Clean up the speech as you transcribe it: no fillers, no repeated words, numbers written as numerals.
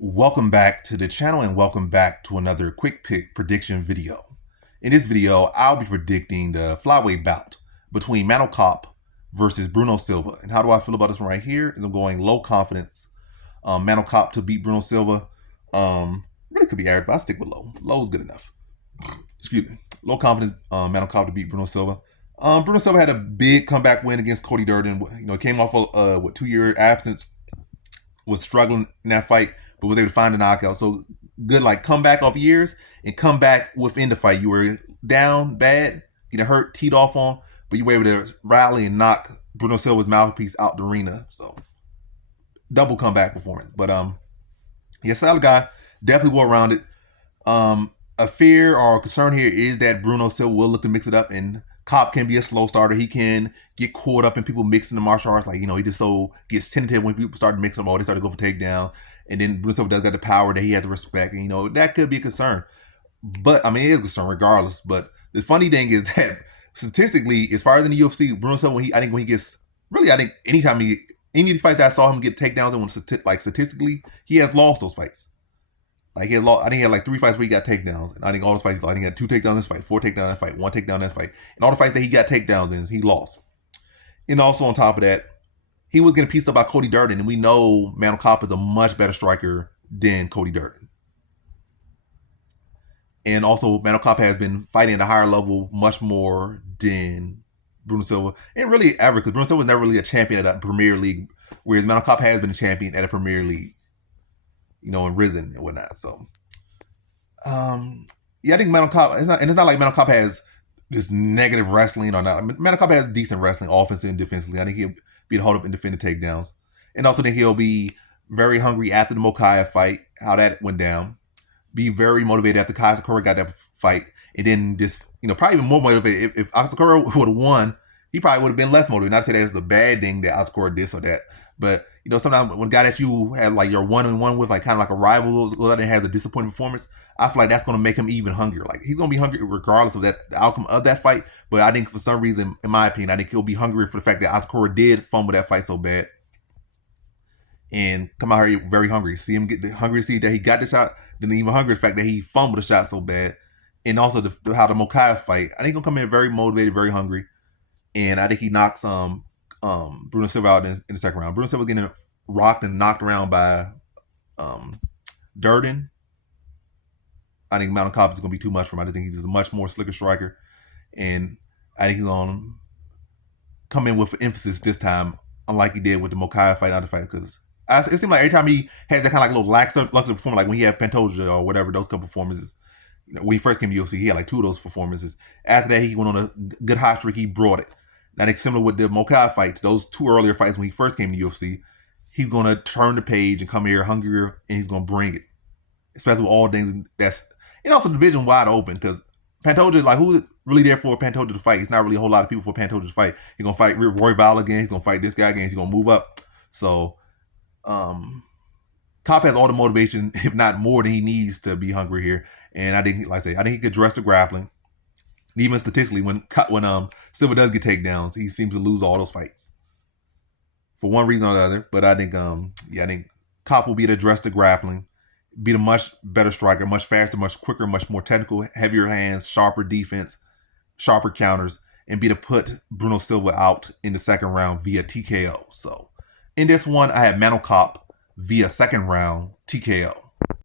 Welcome back to the channel and welcome back to another quick pick prediction video. In this video, I'll be predicting the flyweight bout between Manel Kape versus Bruno Silva. And how do I feel about this one right here? Is I'm going low confidence. Manel Kape to beat Bruno Silva. Really could be average, but I'll stick with low. Low is good enough. Excuse me. Low confidence Manel Kape to beat Bruno Silva. Bruno Silva had a big comeback win against Cody Durden. Came off of 2-year absence, was struggling in that fight, but was able to find a knockout. So good, like come back off years and come back within the fight. You were down bad, getting hurt, teed off on, but you were able to rally and knock Bruno Silva's mouthpiece out the arena. So double comeback performance. But yeah, solid guy, definitely well rounded. A fear or a concern here is that Bruno Silva will look to mix it up, and Kape can be a slow starter. He can get caught up in people mixing the martial arts. Like, he just so gets tentative when people start mixing them all. They start to go for takedown. And then Bruno Silva does got the power that he has to respect. And, that could be a concern. But, it is a concern regardless. But the funny thing is that statistically, as far as in the UFC, Bruno Silva, when he gets, really, anytime any of these fights that I saw him get takedowns in, like statistically, he has lost those fights. Like he had like 3 fights where he got takedowns, and I think all those fights, he had 2 takedowns in this fight, 4 takedowns in that fight, 1 takedown in that fight, and all the fights that he got takedowns in, he lost. And also on top of that, he was getting pieced up by Cody Durden, and we know Manel Kape is a much better striker than Cody Durden. And also, Manel Kape has been fighting at a higher level much more than Bruno Silva, and really ever, because Bruno Silva was never really a champion at a Premier League, whereas Manel Kape has been a champion at a Premier League. And risen and whatnot. So, yeah, I think Manel Kape, it's not like Manel Kape has this negative wrestling or not. Manel Kape has decent wrestling, offensively and defensively. I think he'll be able to hold up and defend the takedowns. And also think he'll be very hungry after the Mokaev fight, how that went down. Be very motivated after Asakura got that fight. And then just, probably even more motivated. If Asakura would have won, he probably would have been less motivated. Not to say that's a bad thing that Asakura did or that. But, sometimes when a guy that you have like your 1-on-1 with, like kind of like a rival, that has a disappointing performance, I feel like that's going to make him even hungrier. Like he's going to be hungry regardless of the outcome of that fight. But I think for some reason, in my opinion, I think he'll be hungry for the fact that Asakura did fumble that fight so bad and come out here very hungry. See him get hungry to see that he got the shot, then even hungry the fact that he fumbled the shot so bad. And also how the Mokaev fight, I think he'll come in very motivated, very hungry. And I think he knocks Bruno Silva out in the second round. Bruno Silva getting rocked and knocked around by Durden. I think Manel Kape is going to be too much for him. I just think he's a much more slicker striker. And I think he's going to come in with emphasis this time, unlike he did with the Mokaev fight, other fight. Because it seemed like every time he has that kind of like little laxer performance, like when he had Pantoja or whatever, those couple performances, when he first came to UFC, he had like 2 of those performances. After that, he went on a good hot streak. He brought it. I think similar with the Mokaev fight, those 2 earlier fights when he first came to UFC, he's going to turn the page and come here hungrier, and he's going to bring it. Especially with all things and also division wide open, because Pantoja is like, who's really there for Pantoja to fight? It's not really a whole lot of people for Pantoja to fight. He's going to fight Roy Val again. He's going to fight this guy again. He's going to move up. So, Kape has all the motivation, if not more than he needs to be hungry here. And I think, like I say, I think he could address the grappling. Even statistically, when Silva does get takedowns, he seems to lose all those fights for one reason or the other. But I think, I think Kape will be able to address the grappling, be a much better striker, much faster, much quicker, much more technical, heavier hands, sharper defense, sharper counters, and be able to put Bruno Silva out in the second round via TKO. So in this one, I have Manel Kape via second round TKO.